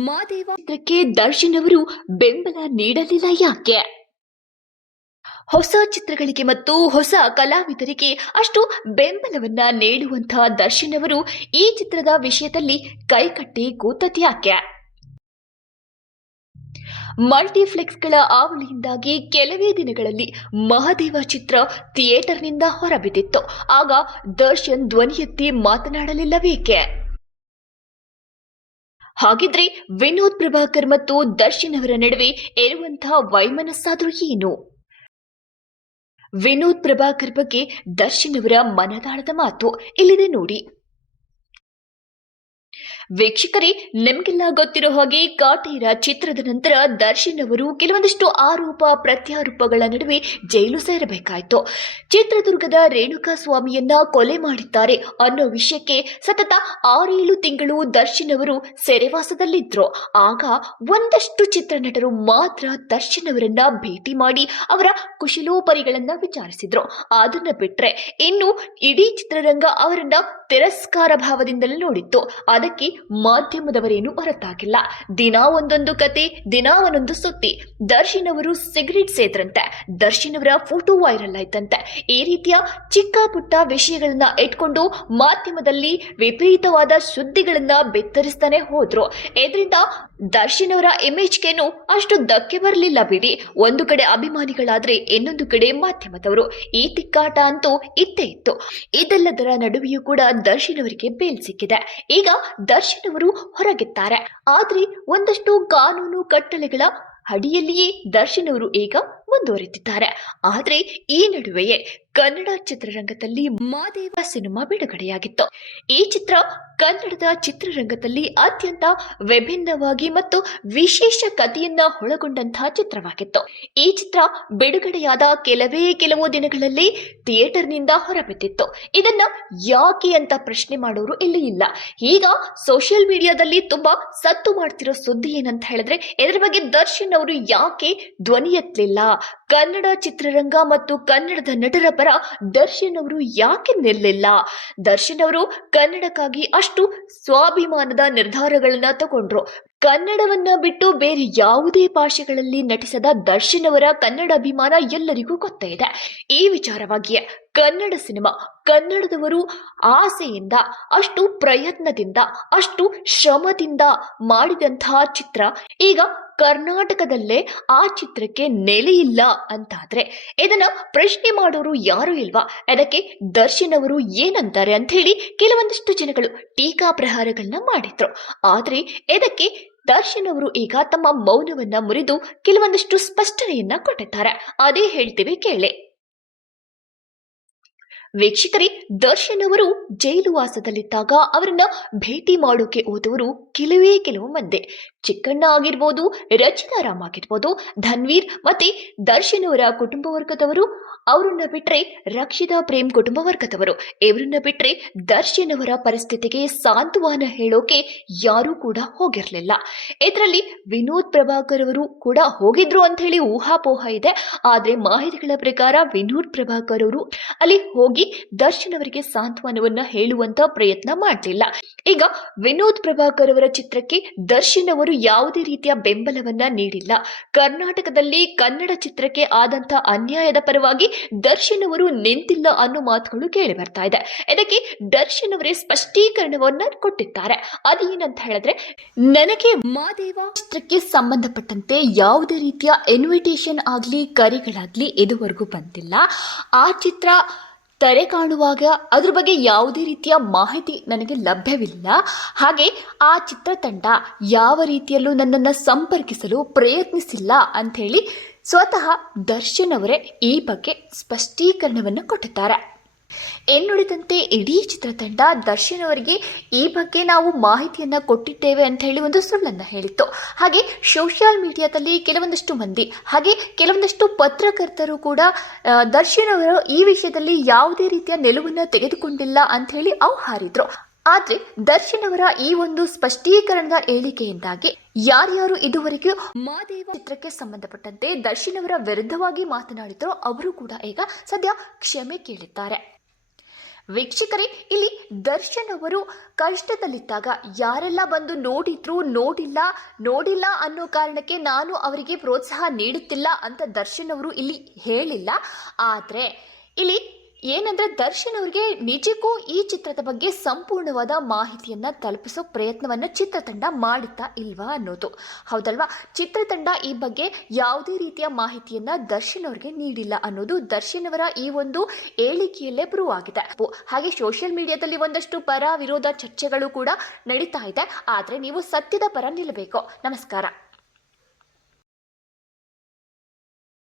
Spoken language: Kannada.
ಮಾದೇವ ಚಿತ್ರಕ್ಕೆ ದರ್ಶನ್ ಅವರು ಬೆಂಬಲ ನೀಡಲಿಲ್ಲ ಯಾಕೆ? ಹೊಸ ಚಿತ್ರಗಳಿಗೆ ಮತ್ತು ಹೊಸ ಕಲಾವಿದರಿಗೆ ಅಷ್ಟು ಬೆಂಬಲವನ್ನ ನೀಡುವಂತಹ ದರ್ಶನ್ ಅವರು ಈ ಚಿತ್ರದ ವಿಷಯದಲ್ಲಿ ಕೈಕಟ್ಟಿ ಕೂತದ್ಯಾಕೆ? ಮಲ್ಟಿಪ್ಲೆಕ್ಸ್ಗಳ ಆವಳಿಯಿಂದಾಗಿ ಕೆಲವೇ ದಿನಗಳಲ್ಲಿ ಮಹಾದೇವ ಚಿತ್ರ ಥಿಯೇಟರ್ನಿಂದ ಹೊರಬಿದ್ದಿತ್ತು. ಆಗ ದರ್ಶನ್ ಧ್ವನಿ ಎತ್ತಿ ಮಾತನಾಡಲಿಲ್ಲವೇಕೆ? ಹಾಗಿದ್ರೆ ವಿನೋದ್ ಪ್ರಭಾಕರ್ ಮತ್ತು ದರ್ಶನ್ ಅವರ ನಡುವೆ ಇರುವಂತಹ ವೈಮನಸ್ಸಾದ್ರೂ ಏನು? ವಿನೋದ್ ಪ್ರಭಾಕರ್ ಬಗ್ಗೆ ದರ್ಶನ್ ಅವರ ಮನದಾಳದ ಮಾತು ಇಲ್ಲಿದೆ ನೋಡಿ. ವೀಕ್ಷಕರೇ, ನಿಮಗೆಲ್ಲ ಗೊತ್ತಿರೋ ಹಾಗೆ ಕಾಟೇರ ಚಿತ್ರದ ನಂತರ ದರ್ಶನ್ ಅವರು ಕೆಲವೊಂದಿಷ್ಟು ಆರೋಪ ಪ್ರತ್ಯಾರೋಪಗಳ ನಡುವೆ ಜೈಲು ಸೇರಬೇಕಾಯಿತು. ಚಿತ್ರದುರ್ಗದ ರೇಣುಕಾ ಸ್ವಾಮಿಯನ್ನ ಕೊಲೆ ಮಾಡಿದ್ದಾರೆ ಅನ್ನೋ ವಿಷಯಕ್ಕೆ ಸತತ 6-7 ತಿಂಗಳು ದರ್ಶನ್ ಅವರು ಸೆರೆವಾಸದಲ್ಲಿದ್ರು. ಆಗ ಒಂದಷ್ಟು ಚಿತ್ರನಟರು ಮಾತ್ರ ದರ್ಶನ್ ಅವರನ್ನ ಭೇಟಿ ಮಾಡಿ ಅವರ ಕುಶಲೋಪರಿಗಳನ್ನ ವಿಚಾರಿಸಿದ್ರು. ಅದನ್ನ ಬಿಟ್ರೆ ಇನ್ನು ಇಡೀ ಚಿತ್ರರಂಗ ಅವರನ್ನ ತಿರಸ್ಕಾರ ಭಾವದಿಂದಲೇ ನೋಡಿತ್ತು. ಅದಕ್ಕೆ ಮಾಧ್ಯಮದವರೇನು ಹೊರತಾಗಿಲ್ಲ. ದಿನಾ ಒಂದೊಂದು ಕತೆ, ದಿನಾ ಒಂದೊಂದು ಸುದ್ದಿ. ದರ್ಶನ್ ಅವರು ಸಿಗರೇಟ್ ಸೇದ್ರಂತೆ, ದರ್ಶನ್ ಅವರ ಫೋಟೋ ವೈರಲ್ ಆಯ್ತಂತೆ. ಈ ರೀತಿಯ ಚಿಕ್ಕ ಪುಟ್ಟ ವಿಷಯಗಳನ್ನ ಇಟ್ಕೊಂಡು ಮಾಧ್ಯಮದಲ್ಲಿ ವಿಪರೀತವಾದ ಸುದ್ದಿಗಳನ್ನ ಬಿತ್ತರಿಸ್ತಾನೆ ಹೋದ್ರು. ಇದರಿಂದ ದರ್ಶನ್ ಅವರ ಇಮೇಜ್ಗೇನು ಅಷ್ಟು ಧಕ್ಕೆ ಬರಲಿಲ್ಲ ಬಿಡಿ. ಒಂದು ಕಡೆ ಅಭಿಮಾನಿಗಳಾದ್ರೆ ಇನ್ನೊಂದು ಕಡೆ ಮಾಧ್ಯಮದವರು. ಈ ತಿಕ್ಕಾಟ ಅಂತೂ ಇತ್ತೇ ಇತ್ತು. ಇದೆಲ್ಲದರ ನಡುವೆಯೂ ಕೂಡ ದರ್ಶನ್ ಅವರಿಗೆ ಬೇಲ್ ಸಿಕ್ಕಿದೆ. ಈಗ ದರ್ಶನ್ ಅವರು ಹೊರಗಿದ್ದಾರೆ. ಆದ್ರೆ ಒಂದಷ್ಟು ಕಾನೂನು ಕಟ್ಟಳೆಗಳ ಅಡಿಯಲ್ಲಿಯೇ ದರ್ಶನ್ ಅವರು ಈಗ ಮುಂದುವರೆದಿದ್ದಾರೆ. ಆದ್ರೆ ಈ ನಡುವೆಯೇ ಕನ್ನಡ ಚಿತ್ರರಂಗದಲ್ಲಿ ಮಾದೇವ ಸಿನಿಮಾ ಬಿಡುಗಡೆಯಾಗಿತ್ತು. ಈ ಚಿತ್ರ ಕನ್ನಡದ ಚಿತ್ರರಂಗದಲ್ಲಿ ಅತ್ಯಂತ ವಿಭಿನ್ನವಾಗಿ ಮತ್ತು ವಿಶೇಷ ಕಥೆಯನ್ನ ಒಳಗೊಂಡಂತಹ ಚಿತ್ರವಾಗಿತ್ತು. ಈ ಚಿತ್ರ ಬಿಡುಗಡೆಯಾದ ಕೆಲವು ದಿನಗಳಲ್ಲಿ ಥಿಯೇಟರ್ನಿಂದ ಹೊರಬಿದ್ದಿತ್ತು. ಇದನ್ನ ಯಾಕೆ ಅಂತ ಪ್ರಶ್ನೆ ಮಾಡೋರು ಇಲ್ಲಿ ಇಲ್ಲ. ಈಗ ಸೋಷಿಯಲ್ ಮೀಡಿಯಾದಲ್ಲಿ ತುಂಬಾ ಸದ್ದು ಮಾಡ್ತಿರೋ ಸುದ್ದಿ ಏನಂತ ಹೇಳಿದ್ರೆ, ಇದರ ಬಗ್ಗೆ ದರ್ಶನ್ ಅವರು ಯಾಕೆ ಧ್ವನಿ ಎತ್ತಲಿಲ್ಲ? ಕನ್ನಡ ಚಿತ್ರರಂಗ ಮತ್ತು ಕನ್ನಡದ ನಟರ ಪರ ದರ್ಶನ್ ಅವರು ಯಾಕೆ ನಿಲ್ಲಿಲ್ಲ? ದರ್ಶನ್ ಅವರು ಕನ್ನಡಕ್ಕಾಗಿ ಅಷ್ಟು ಸ್ವಾಭಿಮಾನದ ನಿರ್ಧಾರಗಳನ್ನ ತಗೊಂಡ್ರು. ಕನ್ನಡವನ್ನ ಬಿಟ್ಟು ಬೇರೆ ಯಾವುದೇ ಭಾಷೆಗಳಲ್ಲಿ ನಟಿಸದ ದರ್ಶನ್ ಅವರ ಕನ್ನಡ ಅಭಿಮಾನ ಎಲ್ಲರಿಗೂ ಗೊತ್ತೇ ಇದೆ. ಈ ವಿಚಾರವಾಗಿಯೇ ಕನ್ನಡ ಸಿನಿಮಾ, ಕನ್ನಡದವರು ಆಸೆಯಿಂದ, ಅಷ್ಟು ಪ್ರಯತ್ನದಿಂದ, ಅಷ್ಟು ಶ್ರಮದಿಂದ ಮಾಡಿದಂತಹ ಚಿತ್ರ ಈಗ ಕರ್ನಾಟಕದಲ್ಲೇ ಆ ಚಿತ್ರಕ್ಕೆ ನೆಲೆಯಿಲ್ಲ ಅಂತಾದ್ರೆ ಇದನ್ನ ಪ್ರಶ್ನೆ ಮಾಡೋರು ಯಾರು ಇಲ್ವಾ? ಅದಕ್ಕೆ ದರ್ಶನ್ ಅವರು ಏನಂತಾರೆ ಅಂತ ಹೇಳಿ ಕೆಲವೊಂದಿಷ್ಟು ಜನಗಳು ಟೀಕಾ ಪ್ರಹಾರಗಳನ್ನ ಮಾಡಿದ್ರು. ಆದ್ರೆ ಇದಕ್ಕೆ ದರ್ಶನ್ ಅವರು ಈಗ ತಮ್ಮ ಮೌನವನ್ನ ಮುರಿದು ಕೆಲವೊಂದಿಷ್ಟು ಸ್ಪಷ್ಟನೆಯನ್ನ ಕೊಟ್ಟಿದ್ದಾರೆ. ಅದೇ ಹೇಳ್ತೀವಿ ಕೇಳಿ. ವೀಕ್ಷಕರೇ, ದರ್ಶನ್ ಅವರು ಜೈಲು ವಾಸದಲ್ಲಿದ್ದಾಗ ಅವರನ್ನ ಭೇಟಿ ಮಾಡೋಕೆ ಹೋದವರು ಕೆಲವು ಮಂದಿ. ಚಿಕ್ಕಣ್ಣ ಆಗಿರ್ಬೋದು, ರಚಿತಾ ರಾಮ್ ಆಗಿರ್ಬೋದು, ಧನ್ವೀರ್ ಮತ್ತೆ ದರ್ಶನ್ ಅವರ ಕುಟುಂಬ ವರ್ಗದವರು, ಅವರನ್ನ ಬಿಟ್ರೆ ರಕ್ಷಿತಾ ಪ್ರೇಮ್ ಕುಟುಂಬ ವರ್ಗದವರು, ಇವರನ್ನ ಬಿಟ್ರೆ ದರ್ಶನ್ ಅವರ ಪರಿಸ್ಥಿತಿಗೆ ಸಾಂತ್ವನ ಹೇಳೋಕೆ ಯಾರೂ ಕೂಡ ಹೋಗಿರ್ಲಿಲ್ಲ. ಇದರಲ್ಲಿ ವಿನೋದ್ ಪ್ರಭಾಕರ್ ಅವರು ಕೂಡ ಹೋಗಿದ್ರು ಅಂತ ಹೇಳಿ ಊಹಾಪೋಹ ಇದೆ. ಆದ್ರೆ ಮಾಹಿತಿಗಳ ಪ್ರಕಾರ ವಿನೋದ್ ಪ್ರಭಾಕರ್ ಅವರು ಅಲ್ಲಿ ಹೋಗಿ ದರ್ಶನ್ ಅವರಿಗೆ ಸಾಂತ್ವನವನ್ನ ಹೇಳುವಂತ ಪ್ರಯತ್ನ ಮಾಡಲಿಲ್ಲ. ಈಗ ವಿನೋದ್ ಪ್ರಭಾಕರ್ ಅವರ ಚಿತ್ರಕ್ಕೆ ದರ್ಶನ್ ಅವರು ಯಾವುದೇ ರೀತಿಯ ಬೆಂಬಲವನ್ನ ನೀಡಿಲ್ಲ. ಕರ್ನಾಟಕದಲ್ಲಿ ಕನ್ನಡ ಚಿತ್ರಕ್ಕೆ ಆದಂತ ಅನ್ಯಾಯದ ಪರವಾಗಿ ದರ್ಶನ್ ಅವರು ನಿಂತಿಲ್ಲ ಅನ್ನೋ ಮಾತುಗಳು ಕೇಳಿ ಬರ್ತಾ ಇದೆ. ಇದಕ್ಕೆ ದರ್ಶನ್ ಅವರೇ ಸ್ಪಷ್ಟೀಕರಣವನ್ನ ಕೊಟ್ಟಿದ್ದಾರೆ. ಅದೇನಂತ ಹೇಳಿದ್ರೆ, ನನಗೆ ಮಾದೇವ ಚಿತ್ರಕ್ಕೆ ಸಂಬಂಧಪಟ್ಟಂತೆ ಯಾವುದೇ ರೀತಿಯ ಇನ್ವಿಟೇಷನ್ ಆಗ್ಲಿ ಕರೆಗಳಾಗ್ಲಿ ಇದುವರೆಗೂ ಬಂದಿಲ್ಲ. ಆ ಚಿತ್ರ ತೆರೆ ಕಾಣುವಾಗ ಅದ್ರ ಬಗ್ಗೆ ಯಾವುದೇ ರೀತಿಯ ಮಾಹಿತಿ ನನಗೆ ಲಭ್ಯವಿಲ್ಲ. ಹಾಗೆ ಆ ಚಿತ್ರತಂಡ ಯಾವ ರೀತಿಯಲ್ಲೂ ನನ್ನನ್ನು ಸಂಪರ್ಕಿಸಲು ಪ್ರಯತ್ನಿಸಿಲ್ಲ ಅಂಥೇಳಿ ಸ್ವತಃ ದರ್ಶನ್ ಅವರೇ ಈ ಬಗ್ಗೆ ಸ್ಪಷ್ಟೀಕರಣವನ್ನು ಕೊಟ್ಟಿದ್ದಾರೆ. ಎನ್ನುಳಿದಂತೆ ಇಡೀ ಚಿತ್ರತಂಡ ದರ್ಶನ್ ಅವರಿಗೆ ಈ ಬಗ್ಗೆ ನಾವು ಮಾಹಿತಿಯನ್ನ ಕೊಟ್ಟಿದ್ದೇವೆ ಅಂತ ಹೇಳಿ ಒಂದು ಸುಳ್ಳನ್ನು ಹೇಳಿತ್ತು. ಹಾಗೆ ಸೋಷಿಯಲ್ ಮೀಡಿಯಾದಲ್ಲಿ ಕೆಲವೊಂದಷ್ಟು ಮಂದಿ, ಹಾಗೆ ಕೆಲವೊಂದಷ್ಟು ಪತ್ರಕರ್ತರು ಕೂಡ ದರ್ಶನ್ ಅವರು ಈ ವಿಷಯದಲ್ಲಿ ಯಾವುದೇ ರೀತಿಯ ನಿಲುವನ್ನು ತೆಗೆದುಕೊಂಡಿಲ್ಲ ಅಂತ ಹೇಳಿ ಅವು ಹಾರಿದ್ರು. ಆದ್ರೆ ದರ್ಶನ್ ಅವರ ಈ ಒಂದು ಸ್ಪಷ್ಟೀಕರಣದ ಹೇಳಿಕೆಯಿಂದಾಗಿ ಯಾರ್ಯಾರು ಇದುವರೆಗೂ ಮಾದೇವ ಚಿತ್ರಕ್ಕೆ ಸಂಬಂಧಪಟ್ಟಂತೆ ದರ್ಶನ್ ಅವರ ವಿರುದ್ಧವಾಗಿ ಮಾತನಾಡಿದ್ರು ಅವರು ಕೂಡ ಈಗ ಸದ್ಯ ಕ್ಷಮೆ ಕೇಳಿದ್ದಾರೆ. ವೀಕ್ಷಕರೇ, ಇಲ್ಲಿ ದರ್ಶನ್ ಅವರು ಕಷ್ಟದಲ್ಲಿದ್ದಾಗ ಯಾರೆಲ್ಲ ಬಂದು ನೋಡಿದ್ರು ನೋಡಿಲ್ಲ ಅನ್ನೋ ಕಾರಣಕ್ಕೆ ನಾನು ಅವರಿಗೆ ಪ್ರೋತ್ಸಾಹ ನೀಡುತ್ತಿಲ್ಲ ಅಂತ ದರ್ಶನ್ ಅವರು ಇಲ್ಲಿ ಹೇಳಿಲ್ಲ. ಆದರೆ ಇಲ್ಲಿ ಏನಂದ್ರೆ ದರ್ಶನ್ ಅವರಿಗೆ ನಿಜಕ್ಕೂ ಈ ಚಿತ್ರದ ಬಗ್ಗೆ ಸಂಪೂರ್ಣವಾದ ಮಾಹಿತಿಯನ್ನ ತಲುಪಿಸೋ ಪ್ರಯತ್ನವನ್ನ ಚಿತ್ರತಂಡ ಮಾಡುತ್ತಾ ಇಲ್ವಾ ಅನ್ನೋದು. ಹೌದಲ್ವಾ? ಚಿತ್ರತಂಡ ಈ ಬಗ್ಗೆ ಯಾವುದೇ ರೀತಿಯ ಮಾಹಿತಿಯನ್ನ ದರ್ಶನ್ ಅವರಿಗೆ ನೀಡಿಲ್ಲ ಅನ್ನೋದು ದರ್ಶನ್ ಅವರ ಈ ಒಂದು ಹೇಳಿಕೆಯಲ್ಲೇ ಪ್ರೂವ್ ಆಗಿದೆ. ಹಾಗೆ ಸೋಷಿಯಲ್ ಮೀಡಿಯಾದಲ್ಲಿ ಒಂದಷ್ಟು ಪರ ವಿರೋಧ ಚರ್ಚೆಗಳು ಕೂಡ ನಡೀತಾ ಇದೆ. ಆದ್ರೆ ನೀವು ಸತ್ಯದ ಪರ ನಿಲ್ಲಬೇಕು. ನಮಸ್ಕಾರ.